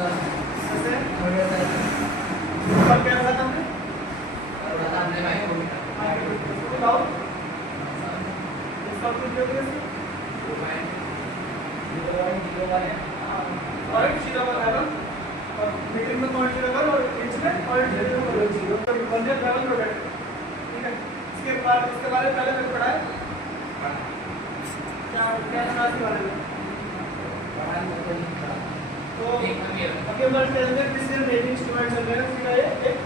कैसे ऊपर क्या रखा था हमने बताओ इसका कुछ जो है और एक जीरो बनाएगा और मीटर में पॉइंट जीरो कर और इंच में पॉइंट जीरो तो बंदे लेवल प्रोडक्ट ठीक है। इसके बारे में पहले मैंने पढ़ा है क्या क्या राशि वाले में तो अभी हमारे चैनल में प्रिसिजन मेजरिंग इंस्ट्रूमेंट चल रहा है उसका ये एक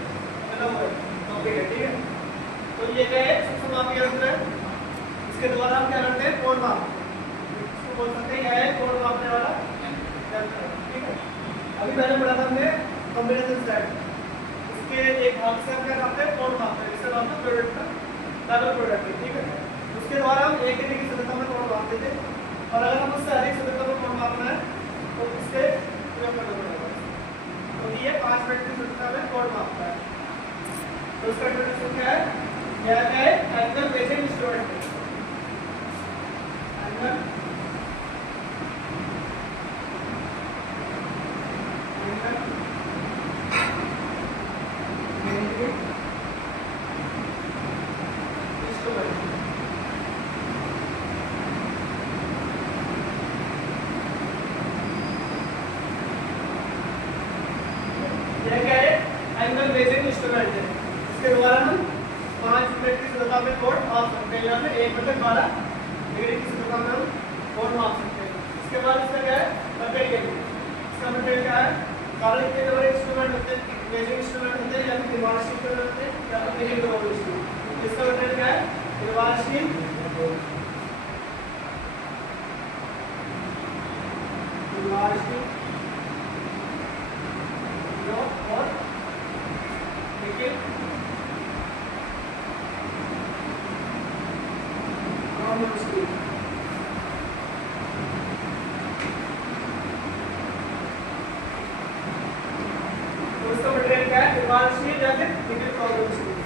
अलग टॉपिक है ठीक है। तो ये क्या है सबसे मापी यंत्र है इसके द्वारा हम क्या करते हैं कोण माप इसको बोल सकते हैं है कोण मापने वाला यंत्र ठीक है। अभी मैंने पढ़ा था हमने कॉम्बिनेशन सेट इसके एक भाग से हम क्या करते हैं कोण मापते हैं इसका नाम है प्रोडक्ट का डबल प्रोडक्ट ठीक है। उसके द्वारा हम एक ही सदस्यता में कोण मापते थे और अगर हम उससे अधिक सदस्यता में कोण मापना है तो इससे प्रयोग करना पड़ेगा। तो ये 5 मिनट की सदस्यता में कोण मापता है तो उसका डेफिनेशन क्या है यह क्या है एंगल मेजरिंग इंस्ट्रूमेंट एंगल यह क्या है एंगल मेजरिंग इंस्ट्रूमेंट है इसके द्वारा हम 5 मिनट की सदस्यता में कोण माप सकते हैं या फिर 1/12 डिग्री की सदस्यता में हम कोण माप सकते हैं। इसके बाद इसका क्या है मटेरियल इसका मटेरियल क्या है कारण के द्वारा इंस्ट्रूमेंट होते हैं मेजरिंग इंस्ट्रूमेंट होते हैं या फिर दीवार स्टील होते हैं या फिर नील रोल स्टील। इसका मटेरियल क्या है दीवार स्टील दीवार स्टील और देखिए तो इसका मटेरियल क्या है दीवार स्टील या फिर निकल प्रॉब्लम स्टील।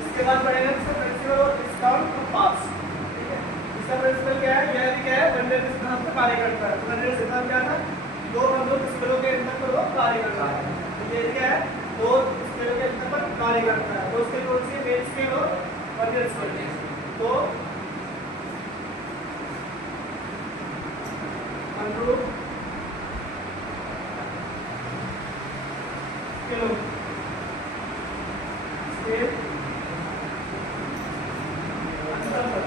इसके बाद पढ़ेंगे इसका प्रिंसिपल और डिस्काउंट और पास ठीक है। इसका प्रिंसिपल क्या है यह क्या है वनडेल सिद्धांत पर कार्य करता है। वनडेल सिद्धांत क्या था दो स्केलों के अंतर पर वो कार्य करता है। ये क्या है दो स्केलों के अंतर पर कार्य करता है। दो स्केल कौन सी मेन स्केल और वर्नियर स्केल तो अनुरूप स्केलों स्केल अंतर पर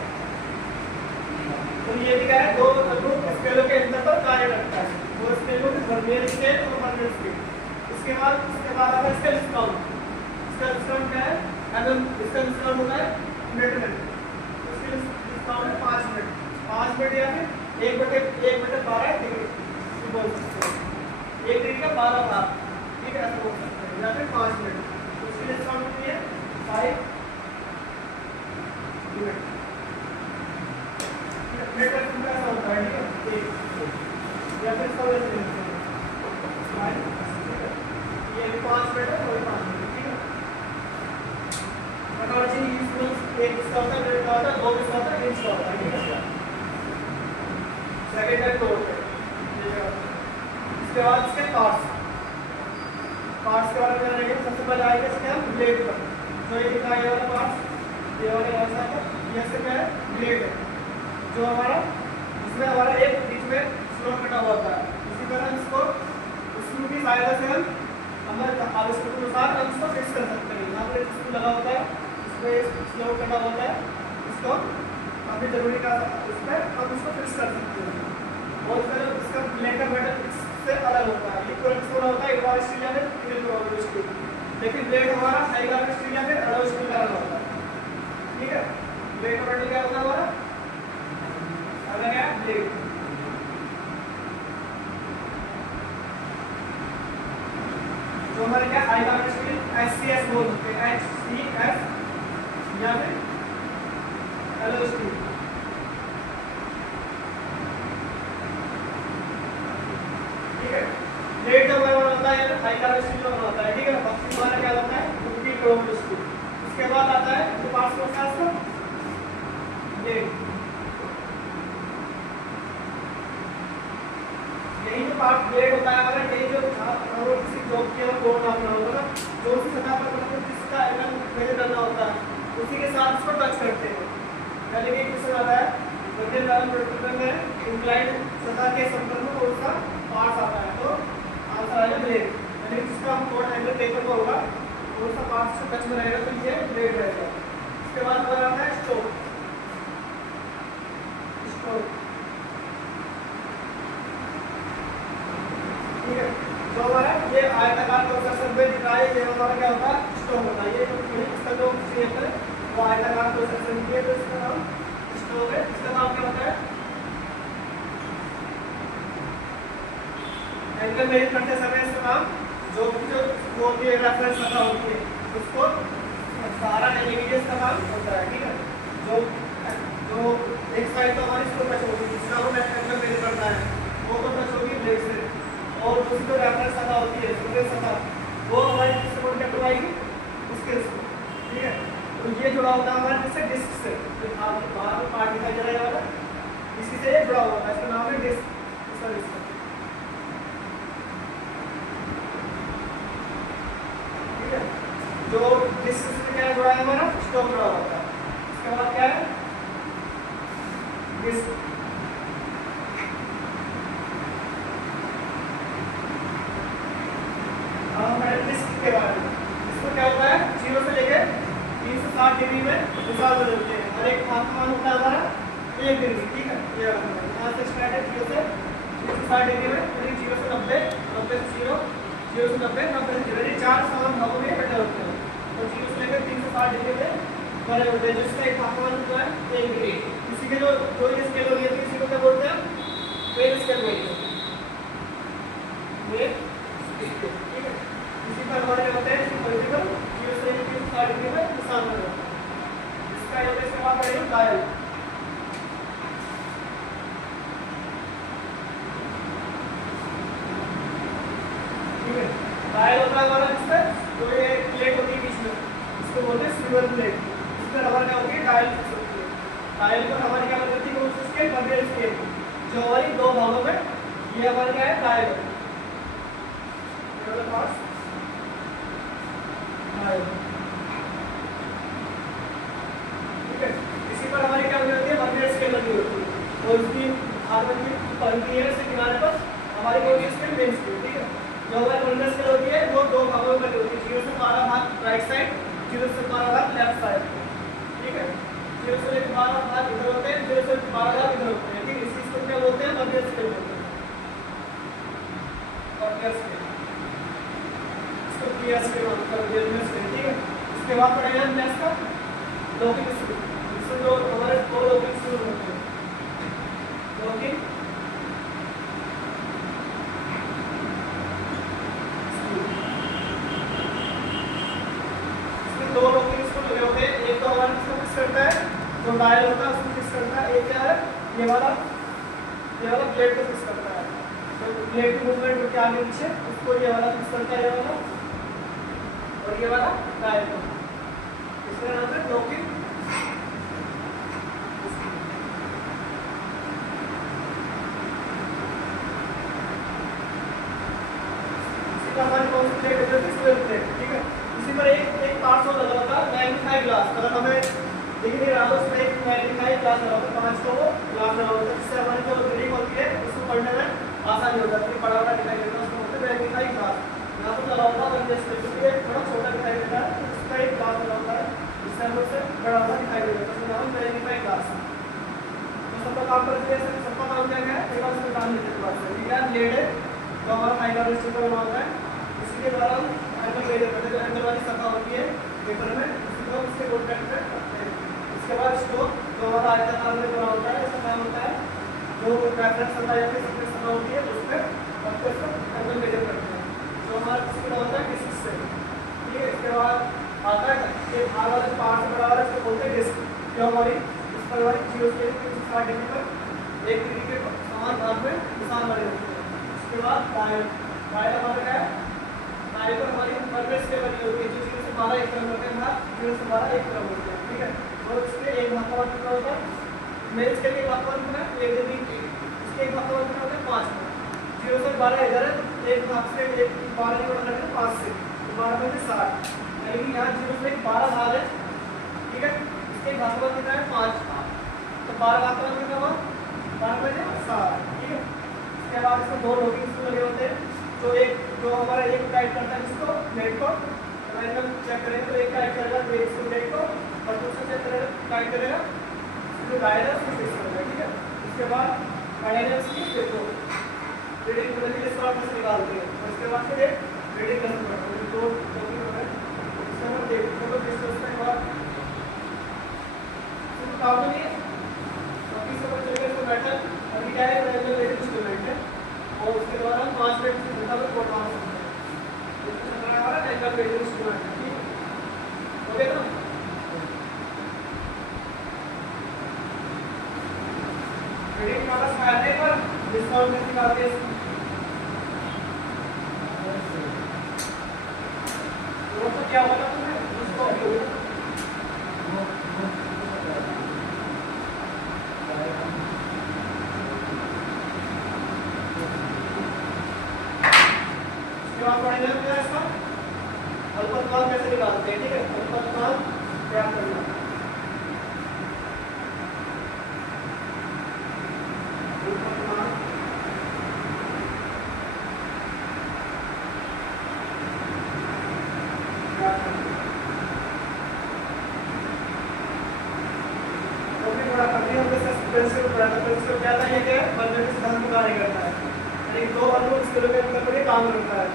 तो ये भी क्या है दो अनुरूप स्केलों के अंतर पर कार्य करता है। दो स्केलों के वर्नियर स्केल और वर्नियर स्केल। इसके बाद आता है इसका डिस्काउंट। इसका डिस्काउंट क्या है एमएम इसका डिस्काउंट होता है मिनट में इसका डिस्काउंट है 5 मिनट 5 मिनट या फिर 1/12 डिग्री बोल सकते हैं 1 डिग्री का 12 भाग ठीक है ऐसा बोल सकते हैं या फिर 5 मिनट। तो इसकी डिस्काउंट कितनी है 5 मिनट मिनट का कितना ऐसा होता है ठीक है या फिर इसका वैसे ये 5 मिनट है और 5 मिनट ठीक है। मेट्रोलॉजी यूज एक इसका होता है मिनट का होता है दो इसका होता है इंच का होता है ठीक है। सेकंड है दो इसके बाद इसके पार्ट्स के बारे में जानेंगे। सबसे पहले आएगा इसके हम ब्लेड पर जो ये दिखाया ये वाला पार्ट्स ये वाला ऐसा है ये से क्या है ब्लेड है जो हमारा इसमें हमारा एक बीच में स्लोट कटा हुआ होता है। इसी तरह इसको स्क्रू की सहायता से हम हमारे आवश्यकता के अनुसार हम इसको फिक्स कर सकते हैं। यहाँ पर स्क्रू लगा होता है इसमें स्लोट कटा होता है इसको अपनी जरूरी का इस पर हम उसको फिक्स कर सकते हैं। और इसका ब्लेड का मेटल इससे अलग होता है। ये कोरेक्स होता है इलेक्ट्रिक स्टील या फिर इलेक्ट्रिक स्टील लेकिन ब्लेड हमारा हाइड्रोलिक स्टील या फिर अलग स्टील का होता है ठीक है। ब्लेड का मेटल क्या होता है हमारा अलग है ब्लेड जो हमारे क्या हाइड्रोलिक स्टील एचसीएस बोलते हैं एचसीएस या फिर अलग स्टील ठीक है। ब्लेड जो हमारा होता है हाइड्रोलिक स्टील का होता है ठीक है ना। बाकी हमारा क्या होता है उनकी क्रोम स्टील। इसके बाद आता है जो पार्ट्स होता है इसका ब्लेड यही जो पार्ट ब्लेड होता है हमारा यही जो उसी के साथ इसको टच करते हैं। यानी कि क्वेश्चन आता है मध्यम दाब प्रतिबंध में इंक्लाइंड सतह के संपर्क में कौन सा पार्ट आता है, तो आंसर आएगा ब्लेड। यानी जिसका हम कोड एंगल पेपर पर होगा कौन सा पार्ट से टच में रहेगा, तो ये ब्लेड रहेगा। इसके बाद हमारा आता है स्टोक। स्टोक ठीक है, तो हमारा ये आयताकार कोशिका सब में दिखाया, ये हमारा क्या होता है स्टोक होता है। ये इसका जो शेप है वो आयताकार कोशिका सब की है, तो इसका नाम स्टोक है। इसका नाम क्या होता है, एंगल मेजर करते समय इसका नाम जो वो भी रेफरेंस सतह होती है उसको सारा एलिमेंट्स का नाम होता है। ठीक है, जो एक साइड तो हमारी इसको टच होगी, जिसका वो एंगल मेजर करता है वो तो टच होगी ब्लेड से, और दूसरी जो रेफरेंस सतह होती है सूर्य सतह वो हमारी किससे कॉन्टैक्ट करवाएगी, उसके से। ठीक है, तो ये जुड़ा होता है हमारे जैसे डिस्क से, जो बाहर में पार्ट दिखाई दे रहा है वाला, इसी से ये जुड़ा हुआ है, इसका नाम है डिस्क। इसका डिस्क जो डिस्क से क्या जुड़ा है हमारा स्टोक जुड़ा होता है। इसके बाद क्या है डिस्क। डिस्क के बारे में, इसको क्या होता है 0 से लेके 360 डिग्री में दिशा बदलते हैं। हर एक तापमान होता है हमारा 1 डिग्री। ठीक है, ये यहाँ से स्टार्ट है 0 से 360 डिग्री में, यानी 0 से 90, 90 से 0, 0 से 90, 90 से 0, यानी 4 समान भागों में बटे होते हैं। तो 0 से लेकर 360 डिग्री में बड़े होते हैं, जिसका एक तापमान होता है 1 डिग्री। इसी के जो ये स्केल होगी है, इसी को क्या बोलते हैं, वेव स्केल बोलते हैं, वेव स्केल। ठीक है, इसी पर हमारे क्या होते हैं वर्टिकल 0 से लेकर 360 डिग्री में निशान बना होता है। इसका ये इसके बाद करेंगे डायल। ठीक है, डायल होता है हमारा जिसमें जो ये प्लेट होती है बीच में, इसको बोलते हैं सिल्वर प्लेट। इस पर हमारी क्या होती है डायल फिक्स होती है। डायल पर हमारी क्या करती है कौन सी स्केल, वर्नियर स्केल, जो हमारी दो भागों में, ये हमारा क्या है डायल है। ठीक है, इसी पर हमारी क्या होती है वर्नियर स्केल लगी होती है, और उसकी कार्बन की पंक्ति है इसके किनारे पर हमारी कौन सी स्केल, मेन स्केल। ठीक है, जो हमारी वर्नियर स्केल होती है वो दो भागों में बटी होती है, 0 से 12 भाग राइट साइड, 0 से 12 भाग लेफ्ट साइड। ठीक है, 0 से लेकर 12 भाग इधर होते हैं, 0 से 12 भाग इधर होते हैं। ठीक है, इस चीज को क्या बोलते हैं वर्नियर स्केल बोलते हैं, वर्नियर स्केल। इसको गियर स्केल बोलते हैं, वर्नियर स्केल। ठीक है, इसके बाद पढ़ेंगे हम नेक्स्ट का लॉकिंग स्क्रू। इसमें जो हमारे दो लॉकिंग स्क्रू होते हैं, लॉकिंग दो लॉकिंग स्क्रू लगे होते हैं। एक तो हमारा किसको फिक्स करता है, जो डायल होता है उसको फिक्स करता है। एक क्या है ये वाला प्लेट को फिक्स करता है, तो प्लेट की मूवमेंट होती है आगे पीछे, उसको ये वाला फिक्स करता है, ये वाला और ये वाला डायल को। इसका नाम है लॉकिंग। इसका हमारी कौन सी प्लेट है, सिल्वर प्लेट। ठीक है, इसी पर एक पार्ट और लगा होता है मैग्नीफाई ग्लास। अगर हमें दिख नहीं रहा तो उसमें एक मैग्नीफाई ग्लास लगा होता है, 5 को ग्लास लगा होता है, जिससे हमारी जो रीडिंग होती है उसको पढ़ने में आसानी होता है। बड़ा बड़ा दिखाई देता है उसको बोलते हैं मैग्नीफाई ग्लास। यहाँ पर लगा होता है क्योंकि थोड़ा छोटा दिखाई देता है, तो उसका एक ग्लास लगा होता है जिससे हम उससे बड़ा बड़ा दिखाई देता है, उसका नाम मैग्नीफाई ग्लास। तो सबका काम करते हैं, सबका काम क्या है, एक बार उसमें काम लेते हैं। ठीक है, लेड है तो हमारा फाइबर स्टिकर बना होता है, इसी के द्वारा हम एंगल मेजर करते हैं। जो एंगल वाली सतह होती है पेपर में उसको उससे कॉन्टैक्ट में करते हैं। इसके बाद स्टोक जो हमारा आयताकार में बना होता है, इसका काम होता है जो रेफरेंस सतह या फिर सबसे सतह होती है उस पर रखकर उसको एंगल मेजर करते हैं, जो हमारा किसका होता है डिस्क से। ठीक है, इसके बाद आता है ये भाग वाले पार्ट से बड़ा वाला, इसको बोलते हैं डिस्क। जो हमारी इस पर हमारी 0 से 360 डिग्री पर 1 डिग्री के समान भाग में निशान बने होते हैं। इसके बाद डायल। डायल हमारा क्या है, डायल पर हमारी वर्नियर स्केल बनी होती है, जो 0 से 12 एक तरफ होते हैं, भाग 0 से 12 एक तरफ होते हैं। ठीक है, और इसके एक भाग का कितना होता है, मेन स्केल के भाग का कितना है 1 डिग्री, इसके एक भाग का कितना होता है 5 का। 0 से 12 इधर है तो एक भाग से 12 की गुणा करें 5 से, तो 12 में से 60, यानी कि यहाँ 0 से 12 भाग है। ठीक है। इसके भागफल कितना है 5, तो 12 भागफल कितना हुआ 12 बजे 7, ठीक है। इसके बाद इसमें दो लॉगिंग लगे होते हैं, जो हमारा एक गाइड करता है इसको प्लेट को, अगर हम चेक करेंगे तो एक गाइड करेगा प्लेट को और दूसरा चेक करेगा गाइड करेगा जो गाइड है उसको फिक्स करेगा, ठीक है। इसके बाद गाइडेंस की देखो रीडिंग बदल के शॉर्ट में निकालते हैं और इसके बाद फिर एक रीडिंग करना पड़ता है, दो टॉपिक हो गए इसमें हम देखते हैं डिस्कस करने के बाद काम नहीं है बाकी सब चलेगा। इसको बैठल अभी क्या है रेगुलर रेडिंग इंस्ट्रूमेंट है और उसके द्वारा हम 5 मिनट से घंटा तक कोड मार सकते हैं। इसको चलाने वाला रेगुलर रेडिंग इंस्ट्रूमेंट है, ठीक है। हो गया ना? रेडिंग वाला फायदे पर डिस्काउंट में निकालते हैं तो क्या होगा तुम्हें उसको भी होगा अल्पतमाल कैसे निकालते हैं, ठीक है। अल्पतमाल क्या करना क्या था ये क्या बनने से धन कार्य करता है, यानी दो अनुरूप स्केलों के अंतर पर ये काम करता है।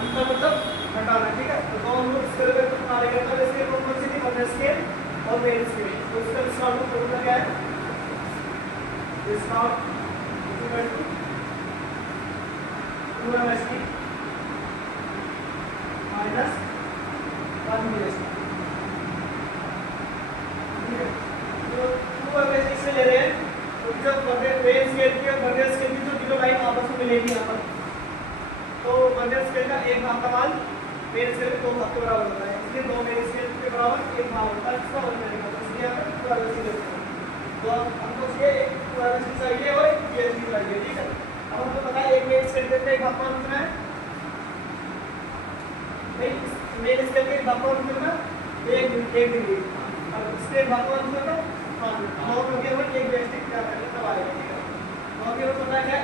अंतर मतलब हटाना, ठीक है। तो दो अनुरूप स्केलों के अंतर कार्य करता है, इसके कौन सी थी बर्नर स्केल और मेन स्केल। तो इसका डिस्काउंट फॉर्मूला क्या है, discount equal to 2msd minus 1 msd, ठीक है। तो 2msd से ले रहे हैं तो जब मेन स्केल की और बर्नर स्केल की जो जीरो लाइन आपस में मिलेगी यहाँ पर, तो बर्नर स्केल का एक भाग का मान मेन स्केल के 2 भाग के बराबर होता है, इसलिए 2 मेन स्केल के बराबर 1 भाग होता है, इसका वन करेगा तो इसलिए यहाँ पर 2msd लेते हैं। तो हमको ये 2msd चाहिए और एक psd चाहिए, ठीक है। अब हमको पता है एक मेन स्केल का एक भाग मान कितना है, नहीं मेन स्केल का एक भाग मान कितना 1 डिग्री, अब इसके एक भाग मान कितना 5 नॉट हो गया और एक बेसिक क्या करना तब आएगा, ठीक है। नॉट के पता है क्या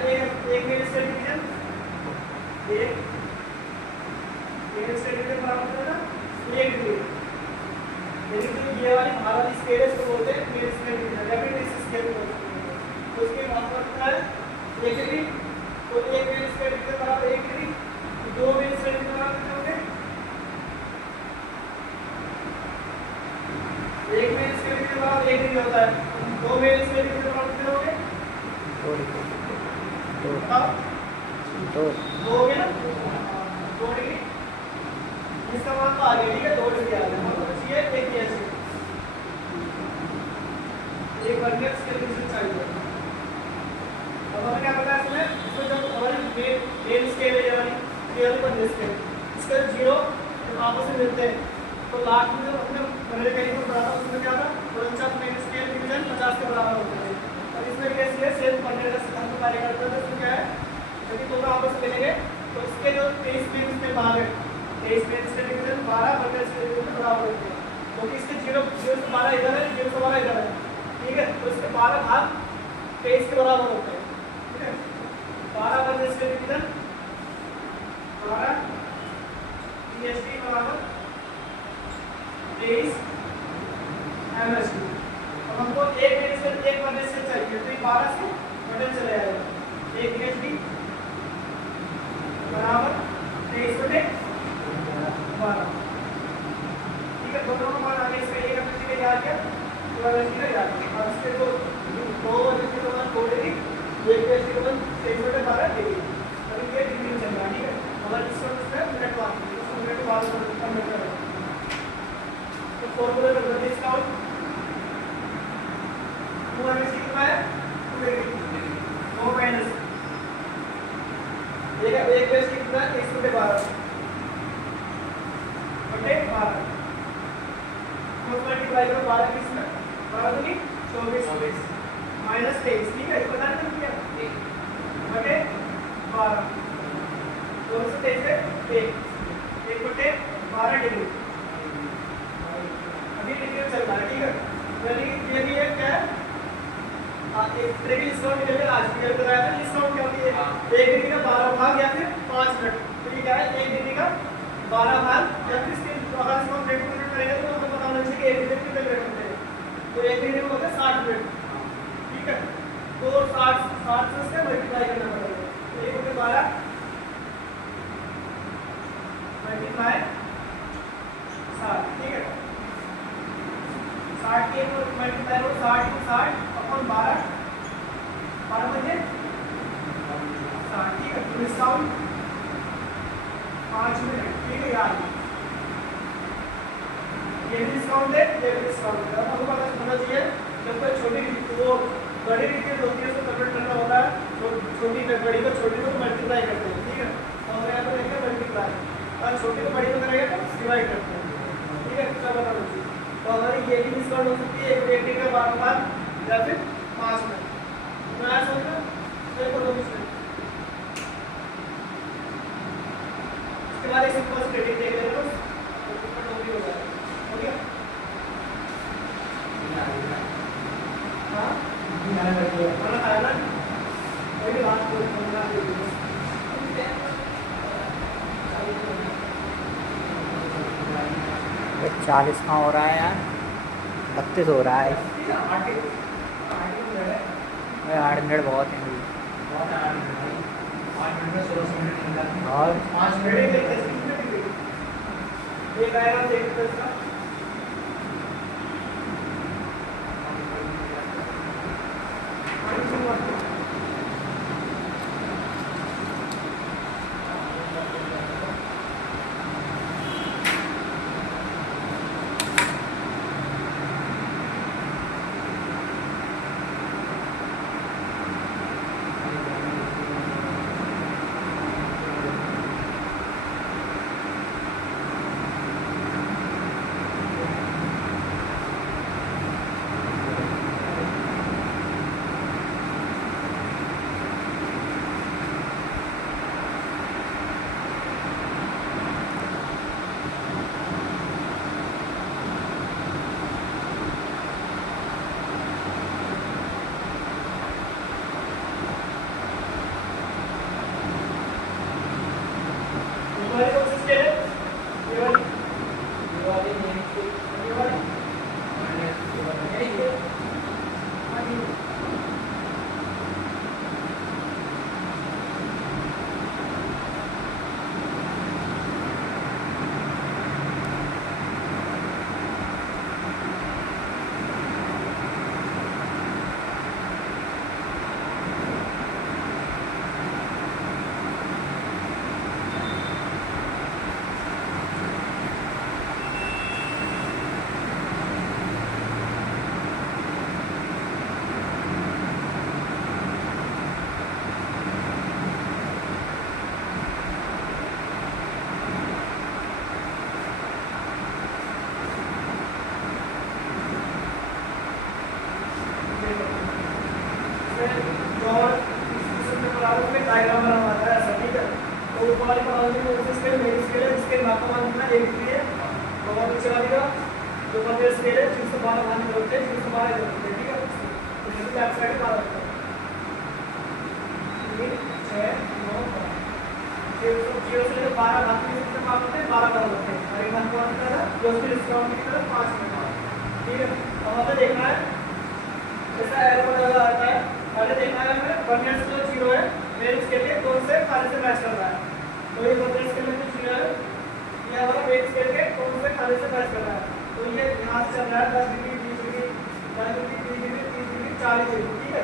एक मेन स्केल डिवीजन एक मेन स्केल डिवीजन बराबर होता है ना 1 डिग्री, लेकिन ये वाली बाहर वाली स्केल है इसको बोलते हैं मेन स्केल डिवीजन या फिर इस स्केल को बोलते हैं। तो इसके भाग कितना है 1 डिग्री, तो एक मेन स्केल डिवीजन बराबर 1 डिग्री, दो मेन स्केल डिवीजन बराबर कितने होंगे, एक मेन स्केल डिवीजन बराबर 1 डिग्री होता है, दो मेन स्केल डिवीजन बराबर कितने होंगे 2 डिग्री, बताओ 2 हो गया ना 2 डिग्री, इसका मान तो आ गया, ठीक है 2 डिग्री आ गया, मतलब चाहिए एक कैसे एक बर्नर स्केल डिवीजन चाहिए। अब हमें क्या पता है इसमें जब हमारी मेन स्केल है ये वाली बर्नर स्केल इसका जीरो आपस में मिलते हैं तो लास्ट में जब अपने बर्नर का इनपुट बढ़ा था उसमें क्या था 49 मेन स्केल डिवीजन 50 के बराबर होते थे, और इसमें कैसे है सेम बर्नर का सिद्धांत कार्य करता है। इसमें क्या है यदि दोनों आपस में मिलेंगे तो इसके जो 23 मेन स्केल भाग है 23 main scale division 12 burner scale division बराबर होते हैं, क्योंकि इसके 0 से 12 इधर है 0 से 12 इधर है, ठीक है। तो इसके 12 भाग 23 के बराबर होते हैं, ठीक है। 12 बर्नर स्केल डिवीजन 12 psd बराबर 23 msd। अब हमको एक मेन स्केल एक बर्नर स्केल चाहिए तो ये 12 से बटन चले आएगा 1 psd बराबर 23 बटे 12, ठीक है। दोनों का मान आगे इसका एक msd का याद किया 2msd का याद किया, और इसके दो msd का मान 2 डिग्री एक psd का मान 23 बटे 12 डिग्री, अभी ये डिग्री में चल रहा है, ठीक है। अगर इसको मिनट मार्क इसको मिनट बाद कन्वर्ट करें तो फॉर्मूला में बदल इसका और 2msd कितना है 2 डिग्री 2 माइनस एक psd कितना है 23 बटे 12 तो मल्टीप्लाई करो 12 किस में 12 दूनी 24 माइनस 23, ठीक है। पता नहीं क्या 1 बटे 12 2 से 23 है 1 बटे 12 डिग्री, अभी डिग्री चल रहा है, क्या है, 1 डिग्री का 12 भाग या फिर इसके अगर इसको हम मिनट में करेंगे तो हमें पता होना चाहिए कि 1 डिग्री कितने मिनट होते हैं। तो 1 डिग्री में होते हैं 60 मिनट, ठीक है। तो 60 से उससे मल्टीप्लाई करना पड़ेगा। तो 1 होते 12 मल्टीप्लाई 60, ठीक है। 60 के मल्टीप्लाई करो 60 को 60 अपन 12 बजे 60, ठीक है। तो डिस्काउंट 5 मिनट, ठीक है यार। ये भी डिस्काउंट है, ये भी डिस्काउंट है। आपको पता होना चाहिए जब कोई छोटी वो बड़ी डिग्री होती है उसको कन्वर्ट करना होता है, तो छोटी बड़ी को छोटी को मल्टीप्लाई करते हैं, ठीक है। तो हम यहाँ पर देखें मल्टीप्लाई, और छोटी को बड़ी को करेंगे तो डिवाइड करते हैं, ठीक है। क्या पता होना चाहिए। तो हमारी ये भी डिस्काउंट हो सकती है 1 डिग्री का 12 भाग या फिर 5 मिनट। तो यार समझना देखो दो मिनट। इसके बाद एक सिंपल सी क्रेडिट देख लेते हैं, तो ऊपर नौकरी हो जाएगा, हो गया। हाँ वाला खाना कोई बात कोई बोलना नहीं। 40 कहाँ हो रहा है यार, 32 हो रहा है। 8 मिनट बहुत है और 5 मिनट एक आएगा देख इसका डायग्राम बना हुआ है ऐसा, ठीक है। तो ऊपर वाली पॉलिसी में उसके स्केल मेरी स्केल है, इसके माप का मान कितना 1 डिग्री है। तो और नीचे वाली का जो मध्य स्केल है 312 मान होते हैं, 312 होते हैं, ठीक है। तो ये लेफ्ट साइड 12 होता है, 3 6 9 12 0 से लेकर 12 भाग में कितने माप होते हैं, 12 भाग होते हैं। और एक मान कौन सा है जो उसके डिस्काउंट की तरफ 5 मिनट, ठीक है। अब हमें देखना है जैसा एरो बना आता है, पहले देखना है हमें वर्नियर से जो 0 है मेन स्केल के कौन से खाने से मैच कर रहा है। तो ये वर्नियर स्केल में जो 0 है ये हमारा मेन स्केल के कौन से खाने से मैच कर रहा है। तो ये यहाँ से चल रहा है 10 degree 20 degree 10 degree 20 degree 30 degree 40 degree, ठीक है।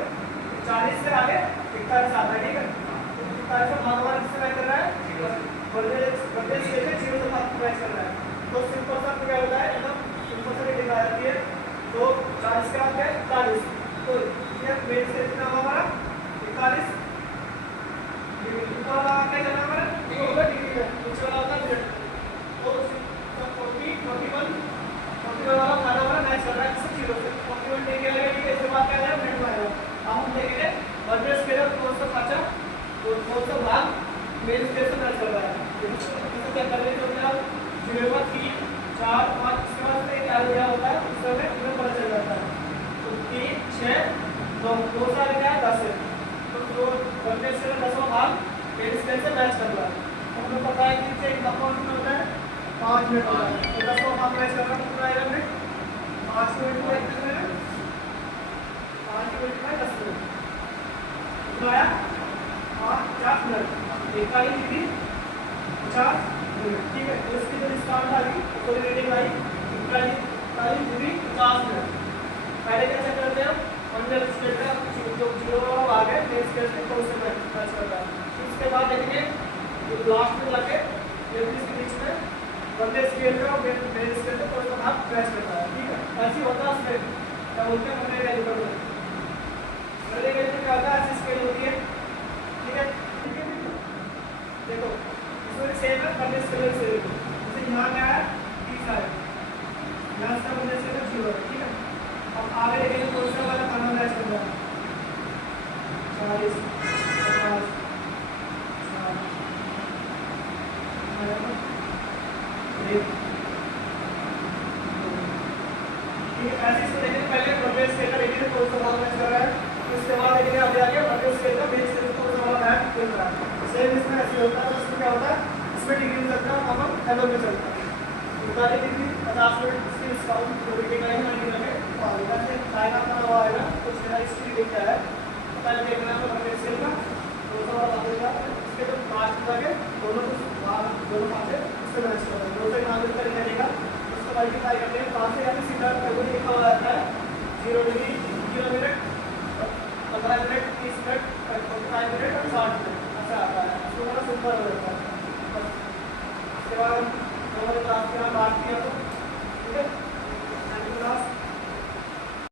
40 से आगे 41 आता है, ठीक है। तो 41 का भाग किससे मैच कर रहा है, वर्नियर स्केल के 0 से मैच कर रहा है। तो सिंपल सा क्या होता है, एकदम सिंपल सा लिखा जाती है। तो 40 का क्या है 40, तो ये मेन स्केल कितना होगा हमारा 41 डिग्री। ऊपर वाला क्या करना है हमारा ये होगा डिग्री में, नीचे वाला होता है मिनट। तो 40 41 वाला खाना हमारा मैच कर रहा है किससे 0 से। 41 डिग्री आएगा, ठीक है। इसके बाद क्या आएगा मिनट में आएगा। अब हम देखेंगे वर्नियर स्केल कौन सा खाचा तो कौन सा भाग मेन स्केल से मैच कर रहा है। तो क्या कर लेते हैं आप 0 3 4 5 इसके बाद क्या लिया होता है उस समय तुम्हें पता चल जाता है। तो 3 6 2 साल क्या है 10 है, तो जो वर्नियर स्केल का 10वां भाग मेन स्केल से मैच कर रहा है। हमें पता है 5 मिनट होता है, तो 10 को हम मैच कर रहे हैं, कितना आएगा मिनट, 5 मिनट में कितने मिनट, 5 मिनट में 10 मिनट, कितना आया 50 मिनट, 41 डिग्री 50 मिनट, ठीक है। तो इसकी जो डिस्काउंट आ गई तो कोई रेटिंग आई 41 डिग्री 50 मिनट। पहले क्या चेक करते हैं, अंडर स्केल में जो जीरो वाला भाग है मेन स्केल से कौन से मैच करता है, इसके बाद देखेंगे जो लास्ट में जाके ये इसके बीच में वनडे स्केल में और मेन स्केल में कौन सा भाग मैच करता है, ठीक है। ऐसी होता है उसमें क्या बोलते हैं वनडे कैलिपर में, वनडे कैलिपर क्या होता है, ऐसी स्केल होती है, ठीक है। देखो इसमें सेम है वनडे स्केल से, जैसे यहाँ क्या है 30 है, यहाँ से वनडे स्केल 0 है, ठीक है। अब आगे देखेंगे कौन सा वाला खाना मैच कर रहा है, 40 50 ऐसे इसको देखेंगे, पहले वनडे स्केल का देखेंगे कौन सा वाला मैच कर रहा है, उसके बाद देखेंगे आगे आगे वनडे स्केल का बेस स्केल कौन सा वाला मैच कर रहा है। सेम इसमें ऐसे होता है, इसमें क्या होता है, इसमें डिग्री में चलता है, हम हेलो में चलता है, 45 डिग्री 50 मिनट इसकी डिस्काउंट जो रेटिंग आई है 90 में से लाइन अपना हुआ आएगा, तो मेरा इसकी रेटिंग क्या है पहले देखना है वनडे स्केल का कौन सा वाला आएगा, इसके जो लास्ट जाके दोनों पासे उससे मैच करना है, दोनों से नाम का निकलेगा, उसको मल्टीप्लाई करते हैं 5 से, यानी सीधा कैलकुलेट लिखा हुआ रहता है 0 degree 0 minute 15 minute 30 minute 45 minute और 60 मिनट ऐसा आता है, इसको बड़ा सिंपल हो जाता है। उसके बाद हमने क्लास के बाद बात किया तो